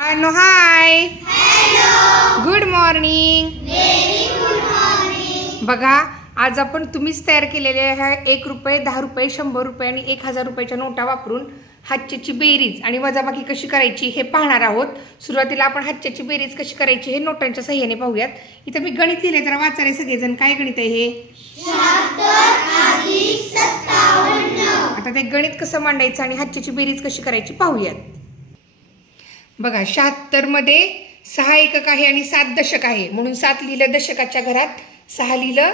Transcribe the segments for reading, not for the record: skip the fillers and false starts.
हाय. Hello. Good morning. Very good morning. बघा, आज आपण तुम्हीच तयार केलेले आहे 1 रुपये, 10 रुपये, 100 रुपये आणि 1000 रुपयाच्या नोटा वापरून हातच्याची बेरीज आणि वजाबाकी कशी करायची हे पाहणार आहोत. सुरुवातीला आपण हातच्याची बेरीज कशी करायची हे नोटांच्या सहाय्याने पाहूयात. इथं मी गणित लिहिले, जरा वाचारे सगळेजण. काय गणित आहे हे? 76 + 57. आता ते गणित कसं मांडायचं आणि हातच्याची बेरीज कशी करायची पाहूयात. बघा, 76 मध्ये 6 एकक आहे आणि 7 दशक आहे, म्हणून 7 लिहिलं दशकाच्या घरात, 6 लिहिलं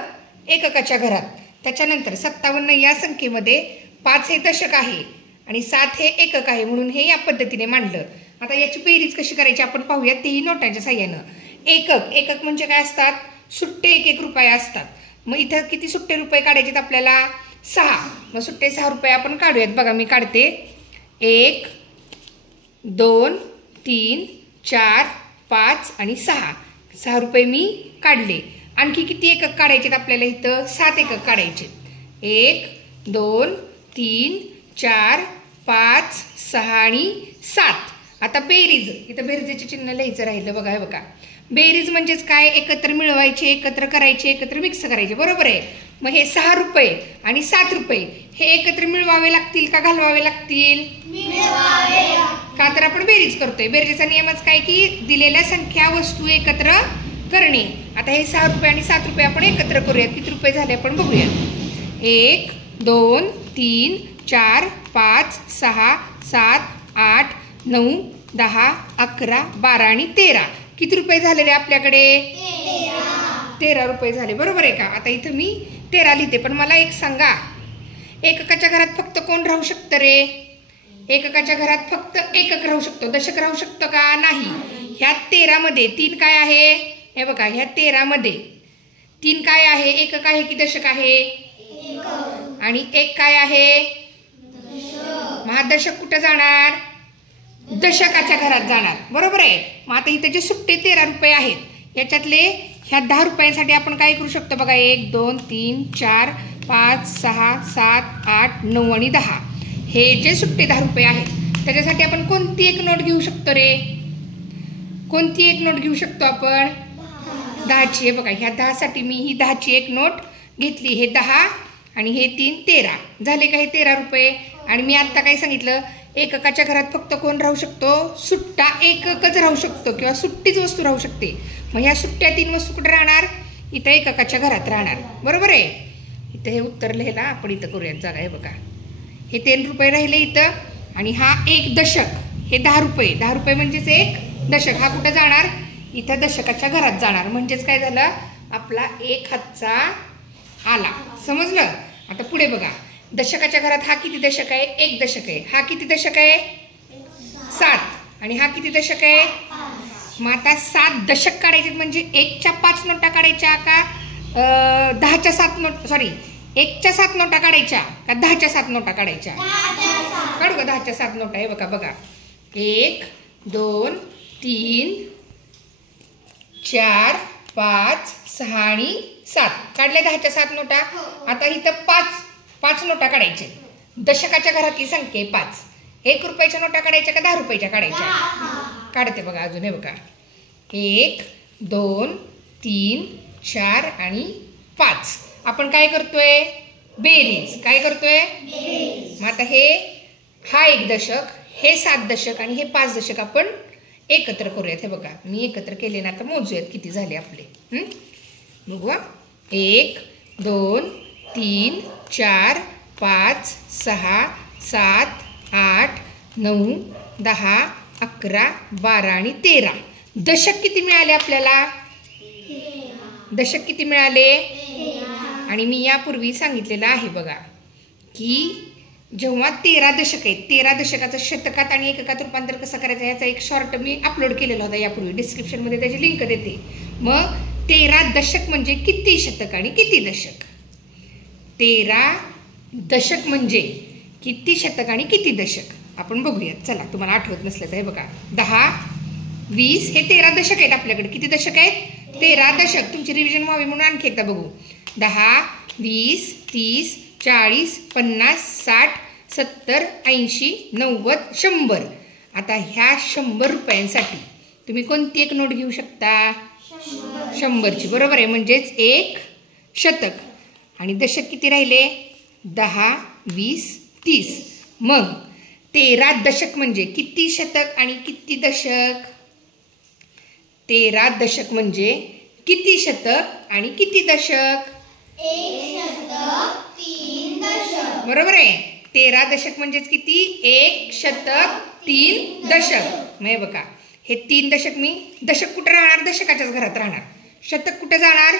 एककाच्या घरात. त्याच्यानंतर 57 या संख्येमध्ये 5 हे दशक आहे आणि 7 हे एकक आहे, म्हणून हे या पद्धतीने मांडलं. आता याची बेरीज कशी करायची आपण पाहूयात, तेही नोटांच्या साह्यानं. एकक म्हणजे काय असतात? सुट्टे 1 रुपये असतात. मग इथं किती सुट्टे रुपये काढायचे आपल्याला? 6. मग सुट्टे 6 रुपये आपण काढूयात. बघा, मी काढते. 1 2 3 4 5 आणि 6. 6 रुपये मी काढले. आणखी किती एकक काढायचे आपल्याला? इथं 7 एकक काढायचे. 1 2 3 4 5 6 आणि 7. आता बेरीज, इथं बेरीजचे चिन्ह लिहायचं राहिलं. बघा, हे बघा, बेरीज म्हणजेच काय? एकत्र मिळवायचे, एकत्र करायचे, एकत्र मिक्स करायचे, बरोबर आहे. मग हे 6 रुपये आणि 7 रुपये हे एकत्र मिळवावे लागतील का घालवावे लागतील? का तर आपण बेरीज करतोय. बेरीजचा नियमच काय की दिलेल्या संख्या वस्तू एकत्र करणे. आता हे 6 रुपये आणि 7 रुपये आपण एकत्र करूयात. किती रुपये झाले आपण बघूयात. 1 2 3 4 5 6 7 8 9 10 11 12 आणि 13. किती रुपये झालेले आपल्याकडे? 13 रुपये झाले, बरोबर आहे का? आता इथं मी 13 लिहिते, पण मला एक सांगा, एककाच्या घरात फक्त कोण राहू शकतं रे? एककाच्या घरात फक्त एकक राहू शकतो, दशक राहू शकतं का? नाही. ह्या 13 मध्ये 3 काय आहे? हे बघा, ह्या 13 मध्ये 3 काय आहे? एकक आहे की दशक आहे? आणि 1 काय आहे? दशक कुठं जाणार? दशकाच्या घरात जाणार, बरोबर आहे. मग आता इथे जे सुट्टे 13 रुपये आहेत याच्यातले ह्या 10 रुपयांसाठी आपण काय करू शकतो? बघा, 1 2 3 4 5 6 7 8 9 आणि 10 हे जे सुट्टे 10 रुपये आहेत त्याच्यासाठी आपण कोणती एक नोट घेऊ शकतो रे? कोणती एक नोट घेऊ शकतो आपण? 10ची. हे बघा, ह्या 10 साठी मी ही 10ची एक नोट घेतली. हे 10 आणि हे 3 13 झाले का? हे 13 रुपये. आणि मी आत्ता काय सांगितलं? एककाच्या घरात फक्त कोण राहू शकतो? सुट्टा एककच राहू शकतो किंवा सुट्टीच वस्तू राहू शकते. मग ह्या सुट्ट्या 3 वस्तू कुठे राहणार? इथं एककाच्या घरात राहणार, बरोबर आहे. इथं हे उत्तर लिहायला आपण इथं करूयात जागा. हे बघा, हे 3 रुपये राहिले इथं आणि हा एक दशक, हे 10 रुपये. 10 रुपये म्हणजेच एक दशक. हा कुठं जाणार? इथं दशकाच्या घरात जाणार. म्हणजेच काय झालं? आपला एक हातचा आला. समजलं? आता पुढे बघा, दशकाच्या घरात हा किती दशक आहे? एक दशक आहे. हा किती दशक आहे? 7. आणि हा किती दशक आहे? मग आता 7 दशक काढायचे म्हणजे 1च्या 5 नोटा काढायच्या का 10च्या 7 नोट, सॉरी 1च्या 7 नोटा काढायच्या का 10च्या 7 नोटा काढायच्या? काढू का 10च्या 7 नोटा? हे बघा बघा, 1 2 3 4 5 6 आणि 7 काढल्या 10च्या 7 नोटा. आता इथं 5 नोटा काढायचे. दशकाच्या घरातली संख्या 5. 1 रुपयाच्या नोटा काढायच्या का 10 रुपयाच्या काढायच्या? काढते बघा अजून. हे बघा, 1 2 3 4 आणि 5. आपण काय करतोय? बेरीज. काय करतोय? मग आता हा 1 दशक, हे 7 दशक आणि हे 5 दशक आपण एकत्र करूयात. हे बघा, मी एकत्र केले ना. आता मोजूयात किती झाले आपले. बघू. 1 2 3 4 5 6 7 8 9 10 11 12 आणि 13. दशक किती मिळाले आपल्याला? दशक किती मिळाले? आणि मी यापूर्वी सांगितलेलं आहे बघा की जेव्हा 13 दशक आहेत, 13 दशकाचं शतकात आणि एककात रूपांतर कसं करायचं याचा एक शॉर्ट मी अपलोड केलेला होता यापूर्वी. डिस्क्रिप्शनमध्ये त्याची लिंक देते. मग 13 दशक म्हणजे किती शतक आणि किती दशक? 13 दशक म्हणजे किती शतक आणि किती दशक? आपण बघूयात. चला, तुम्हाला आठवत नसलं तर हे बघा, 10 20 हे 13 दशक आहेत आपल्याकडे. किती दशक आहेत? 13 दशक. तुमची रिव्हिजन व्हावी म्हणून आणखी एकदा बघू. 10 20 30 40 50 60 70 80 90 100 आता ह्या 100 रुपयांसाठी तुम्ही कोणती एक नोट घेऊ शकता? 100ची, बरोबर आहे. म्हणजेच 1 शतक. आणि दशक किती राहिले? 10, 20, 30. मग 13 दशक म्हणजे किती शतक आणि किती दशक? 13 दशक म्हणजे किती शतक आणि किती दशक? 1 शतक 3 दशक. बरोबर आहे. 13 दशक म्हणजेच किती? 1 शतक 3 दशक. मग बघा, हे 3 दशक मी दशक कुठं राहणार? दशकाच्याच घरात राहणार. शतक कुठं जाणार?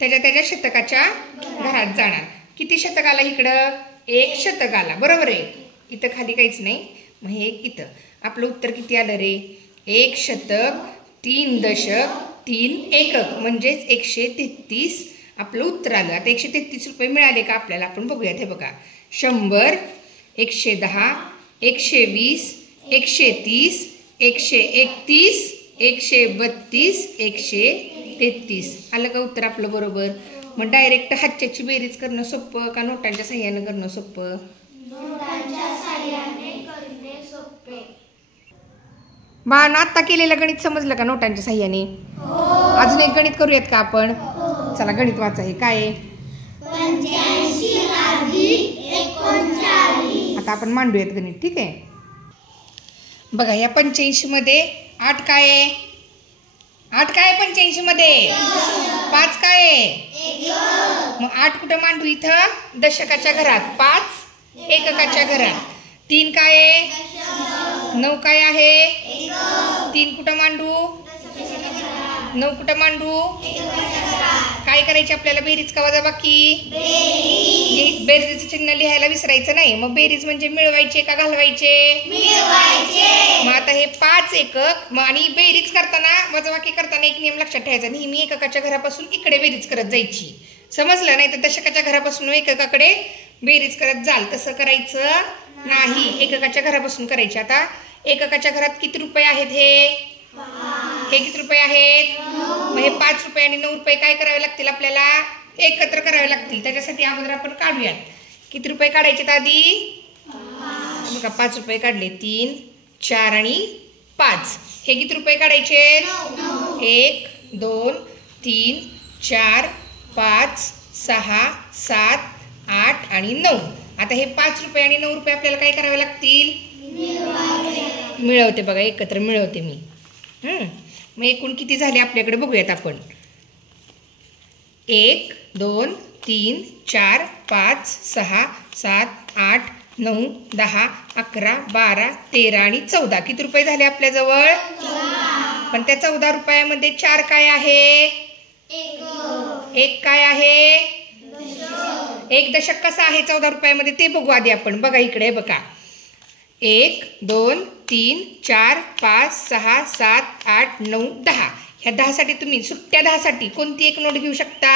त्याच्या शतकाच्या घरात जाणार. किती शतक आला इकडं? 1 शतक आला. बरोबर आहे. इथं खाली काहीच नाही. मग हे इथं आपलं उत्तर किती आलं रे? 1 शतक 3 दशक 3 एकक म्हणजेच 133 आपलं उत्तर आलं. आता 133 रुपये मिळाले का आपल्याला? आपण बघूयात. हे बघा, 100, 110, 120, 130, 131, 132, 133 आलं का उत्तर आपलं? बरोबर. मग डायरेक्ट हातच्याची बेरीज करणं सोपं का नोटांच्या साह्यानं करणं सोपं? नोटांच्या साह्याने करणे सोपे. बाळांनो, आत्ता केलेलं गणित समजलं का नोटांच्या साह्याने? अजून एक गणित करूयात का आपण? चला, गणित वाचा. हे काय आहे? 85 अधिक 39. आता आपण मांडूयात गणित. ठीक आहे. बघा, या 85 मध्ये 8 काय आहे? 8 काय आहे 85 मध्ये? 5 काय आहे? मग 8 कुठं मांडू? इथं दशकाच्या घरात. 5 एककाच्या घरात. 3 काय आहे? 9 काय आहे? 3 कुठं मांडू? 9 कुठं मांडू? काय करायची आपल्याला? बेरीज का वजाबाकी? बेरीजचं चिन्ह लिहायला विसरायचं नाही. मग बेरीज म्हणजे मिळवायचे का घालवायचे? मिळवायचे. मग आता हे 5 एकक. मग आणि बेरीज करताना, वजाबाकी करताना एक नियम लक्षात ठेवायचा, नेहमी एककाच्या घरापासून इकडे बेरीज करत जायची. समजलं? नाही तर दशकाच्या घरापासून एककाकडे बेरीज करत जाल. तसं करायचं नाही. एककाच्या घरापासून करायची. आता एककाच्या घरात किती रुपये आहेत? हे किती रुपये आहेत? मग हे 5 रुपये आणि 9 रुपये काय करावे लागतील आपल्याला? एकत्र करावे लागतील. त्याच्यासाठी अगोदर आपण काढूयात. किती रुपये काढायचे आधी? बघा, 5 रुपये काढले. 3, 4 आणि 5. हे किती रुपये काढायचे? 1, 2, 3, 4, 5, 6, 7, 8 आणि 9. आता हे 5 रुपये आणि 9 रुपये आपल्याला काय करावे लागतील? मिळवते. बघा, एकत्र मिळवते मी. मग एकूण किती झाले आपल्याकडे बघूयात आपण. 1, 2, 3, 4, 5, 6, 7, 8, 9, 10, 11, 12, 13 आणि 14. किती रुपये झाले आपल्याजवळ? पण त्या 14 रुपयामध्ये 4 काय आहे? 1 काय आहे? 1 दशक कसं आहे 14 रुपयामध्ये ते बघू आधी आपण. बघा इकडे. बघा, 1, 2, 3, 4, 5, 6, 7, 8, 9, 10. ह्या 10 साठी तुम्ही सुट्ट्या 10 साठी कोणती एक नोट घेऊ शकता?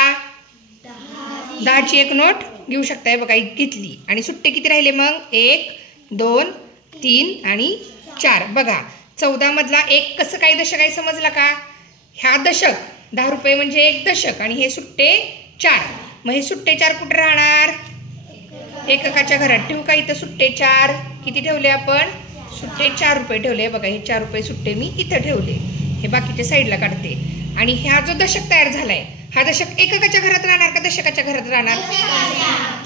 10ची एक नोट घेऊ शकता. बघा, घेतली. आणि सुट्टे किती राहिले मग? 1, 2, 3 आणि 4. बघा, 14 मधला 1 कसं काय दशक आहे समजला का? ह्या दशक 10 रुपये म्हणजे 1 दशक आणि हे सुट्टे 4. मग हे सुट्टे 4 कुठे राहणार? एककाच्या घरात. ठेवू का इथं सुट्टे 4? किती ठेवले आपण? सुट्टे 4 रुपये ठेवले. बघा, हे 4 रुपये सुट्टे मी इथं ठेवले. हे बाकीच्या साईडला काढते. आणि ह्या जो दशक तयार झालाय, हा दशक एककाच्या घरात राहणार का दशकाच्या घरात राहणार?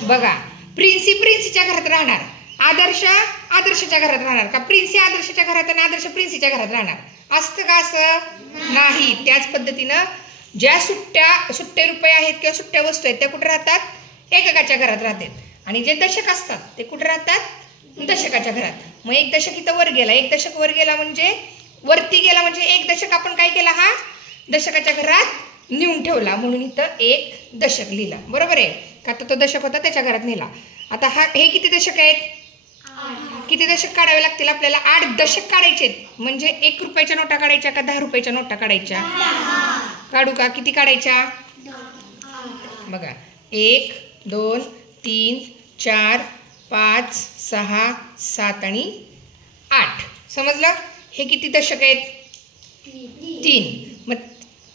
बघा, प्रिन्सीच्या घरात राहणार. आदर्शच्या घरात राहणार का? प्रिन्सी आदर्शच्या घरात आणि आदर्श प्रिन्सीच्या घरात राहणार. असतं का असं? नाही. त्याच पद्धतीनं ज्या सुट्टे रुपये आहेत किंवा सुट्ट्या वस्तू आहेत त्या कुठे राहतात? एककाच्या घरात राहतात. आणि जे दशक असतात ते कुठे राहतात? दशकाच्या घरात. मग 1 दशक इथं वर गेला. 1 दशक वर गेला म्हणजे वरती गेला म्हणजे 1 दशक आपण काय केला? हा दशकाच्या घरात नेऊन ठेवला. म्हणून इथं 1 दशक लिहिला. बरोबर आहे का? तो दशक होता त्याच्या घरात नेला. आता हे किती दशक आहेत? किती दशक काढावे लागतील आपल्याला? 8 दशक काढायचे. म्हणजे 1 रुपयाच्या नोटा काढायच्या का 10 रुपयाच्या नोटा काढायच्या? काढू का? किती काढायच्या? बघा, 1, 2, 3, 4, 5, 6, 7 आणि 8. समजलं? हे किती दशक आहेत? 3. मग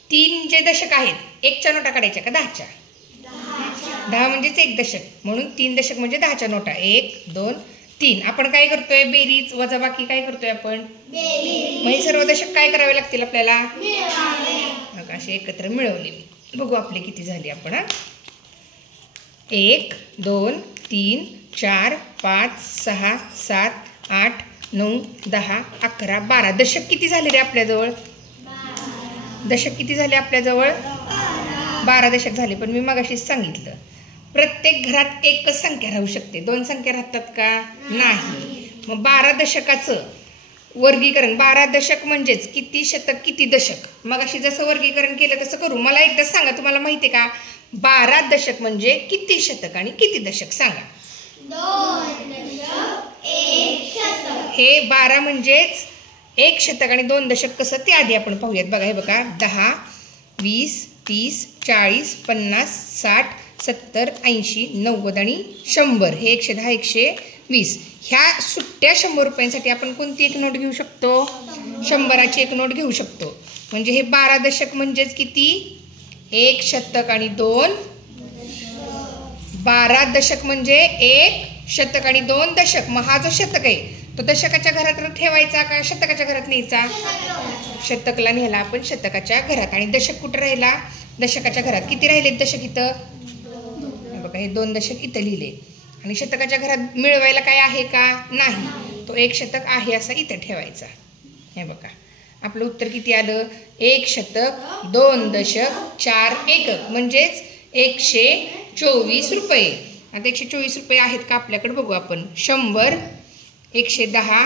3 जे दशक आहेत 1च्या नोटा काढायच्या का 10च्या? 10 म्हणजेच 1 दशक. म्हणून 3 दशक म्हणजे 10च्या नोटा. 1, 2, 3. आपण काय करतोय? बेरीज वजाबाकी काय करतोय आपण? मग हे सर्व दशक काय करावे लागतील आपल्याला? असे एकत्र मिळवले. बघू आपले किती झाले आपण. 1 2 3 4 5 6 7 8 9 10 11 12. दशक किती झाले रे आपल्याजवळ? दशक किती झाले आपल्याजवळ? 12 दशक झाले. पण मी मगाशीच सांगितलं प्रत्येक घरात एकच संख्या राहू शकते. 2 संख्या राहतात का? नाही. मग 12 दशकाचं वर्गीकरण, 12 दशक म्हणजेच किती शतक किती दशक, मगाशी जसं वर्गीकरण केलं तसं करू. मला एकदा सांगा, तुम्हाला माहिती आहे का 12 दशक म्हणजे किती शतक आणि किती दशक? सांगा. 2 दशक 1 शतक. हे 12 म्हणजेच 1 शतक आणि 2 दशक कसं ते आधी आपण पाहूयात. बघा हे बघा 10 20 30 40 50 60 70 80 90 आणि 100. हे 110 120. ह्या सुट्ट्या 100 रुपयांसाठी आपण कोणती एक नोट घेऊ शकतो? 100ची एक नोट घेऊ शकतो. म्हणजे हे 12 दशक म्हणजेच किती? 1 शतक आणि 2. 12 दशक म्हणजे 1 शतक आणि 2 दशक. मग हा जो शतक आहे तो दशकाच्या घरात ठेवायचा का शतकाच्या घरात न्यायचा? शतकला नेला आपण शतकाच्या घरात. आणि दशक कुठं राहिला? दशकाच्या घरात. किती राहिले दशक इथं? बघा हे 2 दशक इथं लिहिले. आणि शतकाच्या घरात मिळवायला काय आहे का? नाही. तो 1 शतक आहे असा इथं ठेवायचा. हे बघा आपलं उत्तर किती आलं? 1 शतक 2 दशक 4 एकक म्हणजेच 124 रुपये. आता 124 रुपये आहेत का आपल्याकडे? बघू आपण. 100 110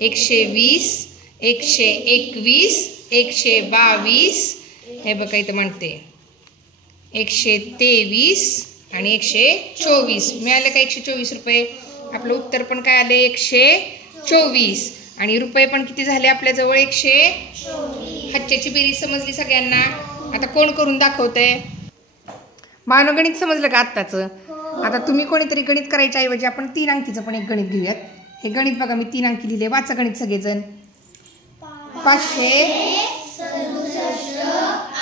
120 121 122. हे बघा इथं म्हणते 123 आणि 124. मिळाले का 124 रुपये? आपलं उत्तर पण काय आले? 124. आणि रुपये पण किती झाले आपल्याजवळ? 124. हातच्याची बेरीज समजली सगळ्यांना? आता कोण करून दाखवतंय? मानवगणित समजलं का आत्ताचं? आता तुम्ही कोणीतरी गणित करायच्या ऐवजी आपण 3 अंकीचं पण एक गणित घेऊयात. हे गणित बघा मी 3 अंकी लिहिले. वाचा गणित सगळेजण. 567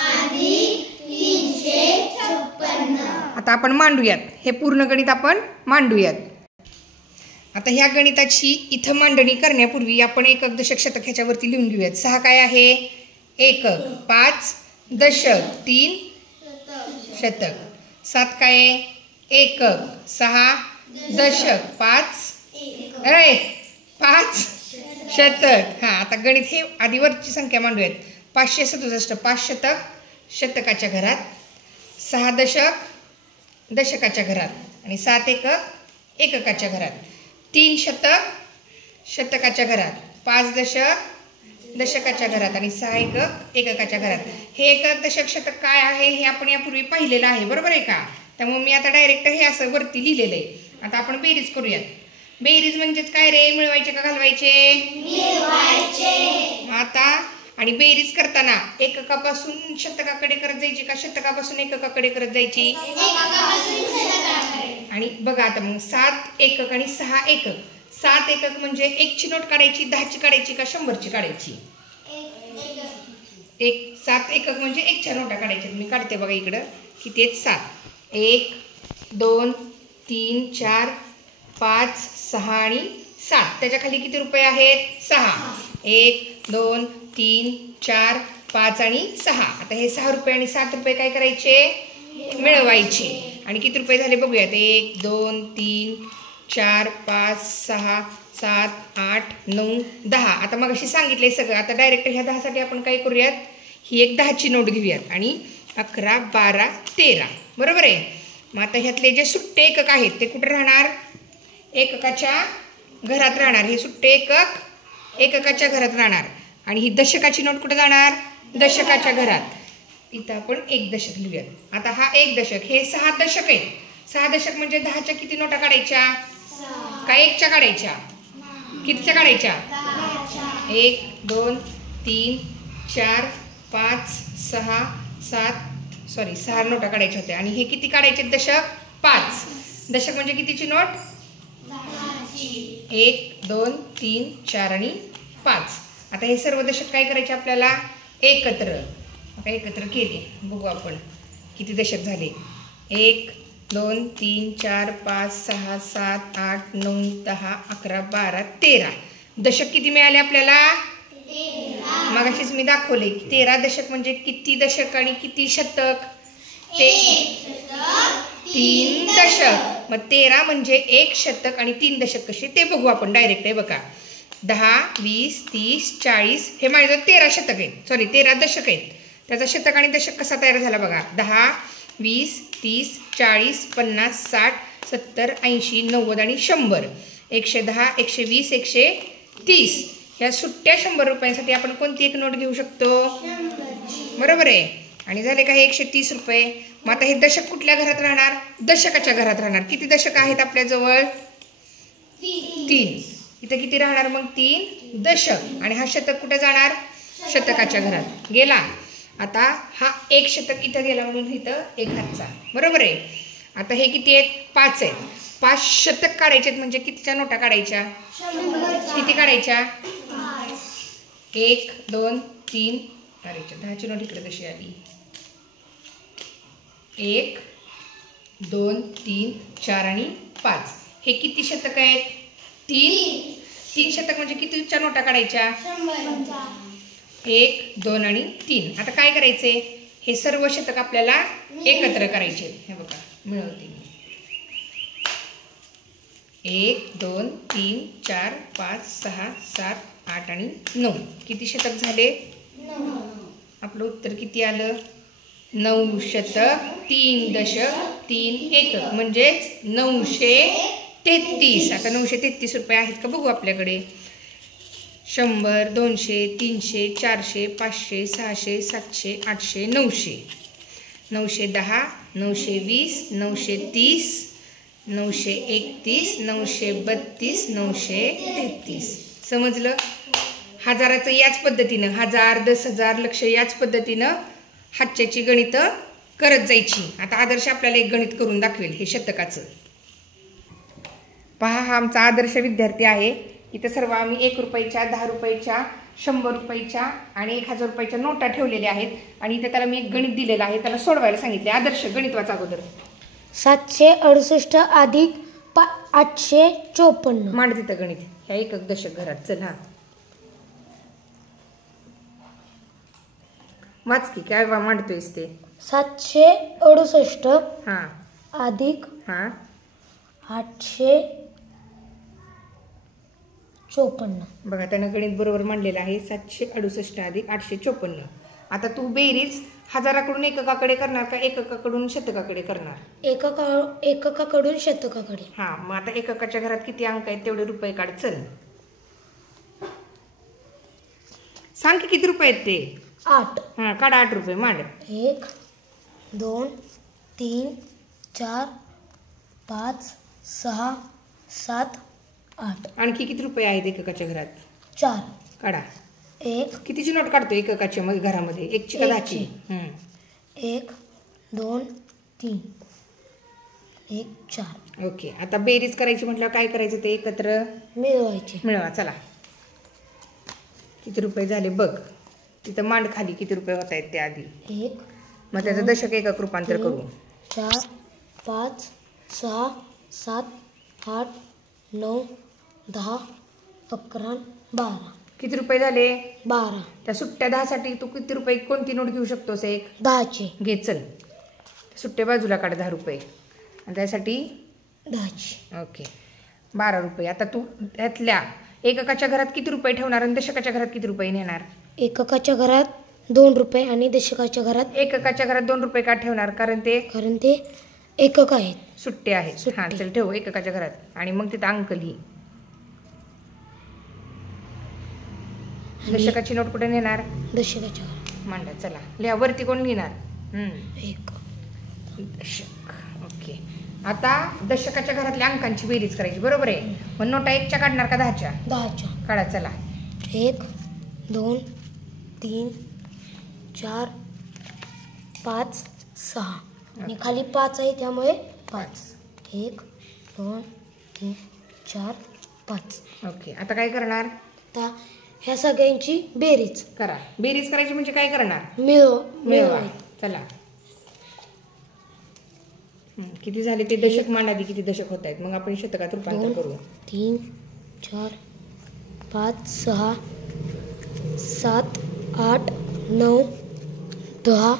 अधिक 356. आता आपण मांडूयात. हे पूर्ण गणित आपण मांडूयात. आता ह्या गणिताची इथं मांडणी करण्यापूर्वी आपण एकक दशक शतक ह्याच्यावरती लिहून घेऊयात. 6 काय आहे? एकक. 5 दशक 3 शतक. 7 काय आहे? एकक. 6 दशक 5 शतक. हां आता गणित हे आधीवरची संख्या मांडूयात. 567 5 शतक शतकाच्या घरात, 6 दशक दशकाच्या घरात आणि 7 एकक एककाच्या घरात, 3 शतक शतकाच्या घरात, 5 दशक दशकाच्या घरात आणि 6 एकक एककाच्या घरात. हे एकक दशक शतक काय आहे हे आपण यापूर्वी पाहिलेलं आहे, बरोबर आहे का? त्यामुळे मी आता डायरेक्ट हे असं वरती लिहिलेलं आहे. आता आपण बेरीज करूयात. बेरीज म्हणजेच काय रे? मिळवायचे का घालवायचे? मिळवायचे. आता आणि बेरीज करताना एककापासून शतकाकडे करत जायची का शतकापासून एककाकडे करत जायची? आणि बघा आता मग 7 एकक आणि 6 एकक. 7 एकक म्हणजे 1ची नोट काढायची, 10ची काढायची का 100ची काढायची? 7 एकक म्हणजे 1च्या नोटा काढायच्या. मी काढते बघा इकडं किती आहेत? 7. 1 2 3 4 5 6 आणि 7. त्याच्या खाली किती रुपये आहेत? 6. 1 2 3 4 5 आणि 6. आता हे 6 रुपये आणि 7 रुपये काय करायचे? मिळवायचे. आणि किती रुपये झाले बघूयात? 1 2 3 4 5 6 7 8 9 10. आता मग अशी सांगितले सगळं. आता डायरेक्ट ह्या 10 साठी आपण काय करूयात? ही एक 10ची नोट घेऊयात आणि 11 12 13 बरोबर आहे. मग आता ह्यातले जे सुट्टे एकक आहेत ते कुठे राहणार? एककाच्या घरात राहणार. हे सुट्टे एकक एककाच्या घरात राहणार. आणि ही दशकाची नोट कुठे जाणार? दशकाच्या घरात. इथं आपण 1 दशक लिहूयात. आता हा 1 दशक, हे 6 दशक आहेत. 6 दशक म्हणजे 10च्या किती नोटा काढायच्या? का 1च्या काढायच्या? कितीच्या काढायच्या? 1 2 3 4 5 6 7 6 नोटा काढायच्या होत्या. आणि हे किती काढायचे दशक? 5. दशक म्हणजे कितीची नोट? 1 2 3 4 आणि 5. आता हे सर्व दशक काय करायचे आपल्याला? एकत्र. आता एकत्र केले. बघू आपण किती दशक झाले. 1 2 3 4 5 6 7 8 9 10 11 12 13 दशक किती मिळाले आपल्याला? मगाशीच मी दाखवले 13 दशक म्हणजे किती दशक आणि किती शतक? 3 दशक. मग 13 म्हणजे 1 शतक आणि 3 दशक कसे ते बघू आपण डायरेक्ट. आहे बघा 10 20 30 40 हे माझं 13 शतक आहेत, सॉरी 13 दशक आहेत. त्याचा शतक आणि दशक कसा तयार झाला बघा. 10 20 30 40 50 60 70 80 90 आणि 100. 110 120 130 या सुट्ट्या 100 रुपयांसाठी आपण कोणती एक नोट घेऊ शकतो? बरोबर आहे. आणि झाले का हे 130 रुपये. मग आता हे दशक कुठल्या घरात राहणार? दशकाच्या घरात राहणार. किती दशक आहेत आपल्याजवळ? 3. इथं किती राहणार मग? 3 दशक. आणि हा शतक कुठे जाणार? शतकाच्या घरात गेला. आता हा 1 शतक इथं गेला म्हणून इथं 1 हातचा. बरोबर आहे. आता हे किती आहेत? 5 आहेत. 5 शतक काढायचे म्हणजे कितीच्या नोटा काढायच्या? किती काढायच्या? 1 2 3 काढायच्या. 10ची नोट इकडे कशी आली? 1 2 3 4 आणि 5. हे किती शतक आहेत? 3 शतक म्हणजे कितीच्या नोटा काढायच्या? 1 2 आणि 3. आता काय करायचे? हे सर्व शतक आपल्याला एकत्र करायचे. हे बघा मिळवते 1 2 3 4 5 6 7 8 आणि 9. किती शतक झाले? आपलं उत्तर किती आलं? 9 शतक 3 दशक 3 एकक म्हणजेच 933. आता 933 रुपये आहेत का बघू आपल्याकडे. 100 200 300 400 500 600 700 800 900. 910 920 930 931 932 933. समजलं? हजाराचं याच पद्धतीनं 1000 10,000 लक्ष याच पद्धतीनं हातच्याची गणितं करत जायची. आता आदर्श आपल्याला एक गणित करून दाखवेल हे शतकाचं. पहा हा आमचा आदर्श विद्यार्थी आहे. इथं सर्व आम्ही 1 रुपयाच्या 10 रुपयाच्या 100 रुपयाच्या आणि 1000 रुपयाच्या नोटा ठेवलेल्या आहेत. आणि इथं त्याला मी एक गणित दिलेलं आहे, त्याला सोडवायला सांगितले. आदर्श गणित वाचा अगोदर. 768 अधिक 854. मांड तिथं गणित ह्या एकक दशक घरात. चल हा वाच की काय मांडतोयस ते. 768 हां अधिक हां 854. बघा त्यानं गणित बरोबर मांडलेलं आहे. 768 अधिक 854. आता तू बेरीज हजाराकडून एककाकडे करणार का एककाकडून शतकाकडे करणार? एककाकडून शतकाकडे. हां मग आता एककाच्या घरात किती अंक आहेत तेवढे रुपये काढ. चल सांग की किती रुपये आहेत ते? 8. हां काढ 8 रुपये मांड. 1 2 3 4 5 6 7 8. आणखी किती रुपये आहेत एककाच्या घरात? 4. काढा. 1 कितीची नोट काढतो एककाच्या घरामध्ये? 1ची का 10ची? 1 2 3 1 4. ओके. आता बेरीज करायची म्हटलं काय करायचं ते एकत्र मिळवायचे. मिळवा. चला किती रुपये झाले बघ. तिथं मांड खाली किती रुपये होत आहेत ते आधी. 1 मग त्याचं दशक एकक रूपांतर करू. 4 5 6 7 8 9 10 11 12. किती रुपये झाले? 12. त्या सुट्ट्या 10साठी तू किती रुपये कोणती नोट घेऊ शकतोस? एक 10चे. घे. चल सुट्टे बाजूला काढ 10 रुपये आणि त्यासाठी 10चे. ओके 12 रुपये. आता तू त्यातल्या एककाच्या घरात किती रुपये ठेवणार आणि दशकाच्या घरात किती रुपये नेणार? एककाच्या घरात 2 रुपये आणि दशकाच्या घरात एककाच्या घरात 2 रुपये का ठेवणार? कारण ते एकक आहेत, सुट्टे आहेत. हां चल ठेव एककाच्या घरात आणि मग तिथं अंक लिही. दशकाची नोट कुठे नेणार? दशकाच्या घरात. मांडा. चला लिहा. वरती कोण लिहिणार? 1 दशक. ओके. आता दशकाच्या घरातल्या अंकांची बेरीज करायची. बरोबर आहे. मग नोटा 1च्या काढणार का 10च्या? 10च्या. काढा. चला 1 2 3 4 5 6 आणि खाली 5 आहे त्यामुळे 5. 1 2 3 4 5. ओके. आता काय करणार? आता ह्या सगळ्यांची बेरीज करा. बेरीज करायची म्हणजे काय करणार? मिळवा. चला किती झाले ते दशक मांड आधी किती दशक होत आहेत, मग आपण शतकात रूपांतर करू. 3 4 5 6 7 8 9 10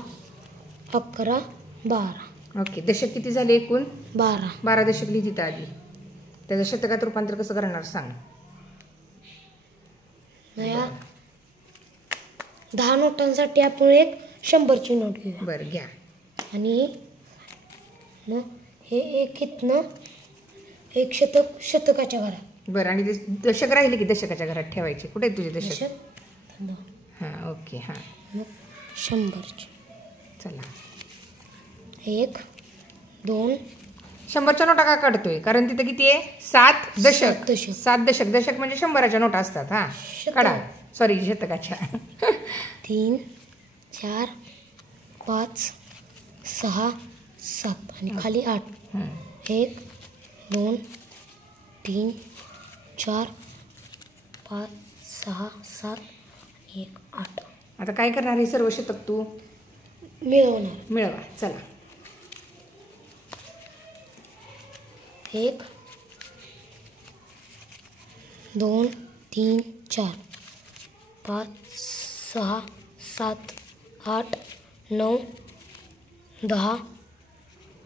11 12. ओके. दशक किती झाले एकूण? 12. दशक लिहित तिथं आधी. त्याचं शतकात रूपांतर कसं करणार सांग. या 10 नोटांसाठी आपण एक 100ची नोट घेऊ. बरं घ्या. आणि मग हे एक इथनं एक शतकाच्या घरात. बरं, आणि ते दशक राहिले की दशकाच्या घरात ठेवायचे. कुठे आहेत तुझे दशक? हां ओके. हां मग 100ची. चला. 1 2 100च्या नोटा का काढतोय? कारण तिथं किती आहे? 7 दशक. 7 दशक. दशक म्हणजे 100च्या नोटा असतात. हां काढा. सॉरी शतकाच्या. 3 4 5 6 7 आणि खाली 8. 1 2 3 4 5 6 7 1 8. आता काय करणार हे सर्व शतक तू? मिळवणार. चला. 1 2 3 4 5 6 7 8 9 10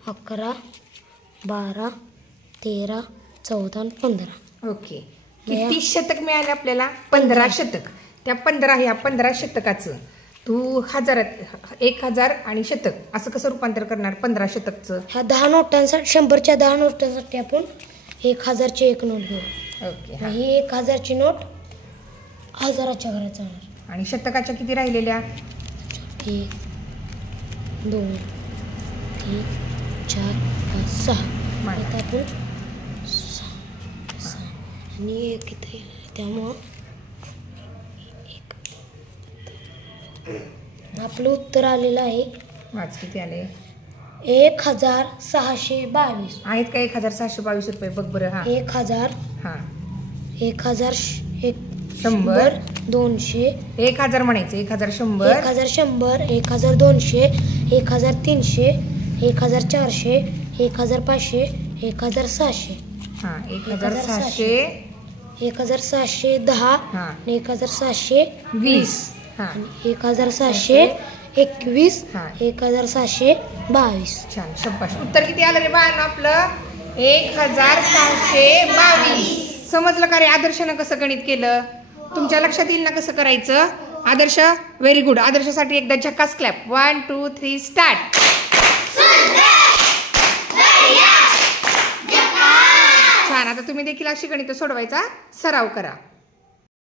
11 12 13 14 15. ओके. किती शतक मिळाले आपल्याला? 15 शतक. त्या 15 शतकाचं तू हजारात 1000 आणि शतक असं कसं रूपांतर करणार 15 शतकचं? ह्या 10 नोटांसाठी 100च्या 10 नोटांसाठी आपण 1000ची एक नोट घेऊ. ओके. ही 1000ची नोट 1000च्या घरात जाणार. आणि शतकाच्या किती राहिलेल्या? 1 2 3 4 5 6. आता आपण 6 आणि एक इथे त्यामुळं आपलं उत्तर आलेलं आहे. वाच किती आले? 1622. आहेत का 1622 रुपये? बघ बरं. हां 1000 हां 1000 100 200 1000 म्हणायचं. 1100 1100 1200 1300 1400 1500 1600. हां 1600 1610 हां 1620 हां 1621 हां 1622. छान. शब्बाश. उत्तर किती आलं रे बाळांनो आपलं? 1622. समजलं का रे? आदर्शनं कसं गणित केलं? तुमच्या लक्षात येईल ना कसं करायचं? आदर्श व्हेरी गुड. आदर्शासाठी एकदा झक्कास क्लॅप. 1 2 3 स्टार्ट. छान. आता तुम्ही देखील अशी गणितं सोडवायचा सराव करा.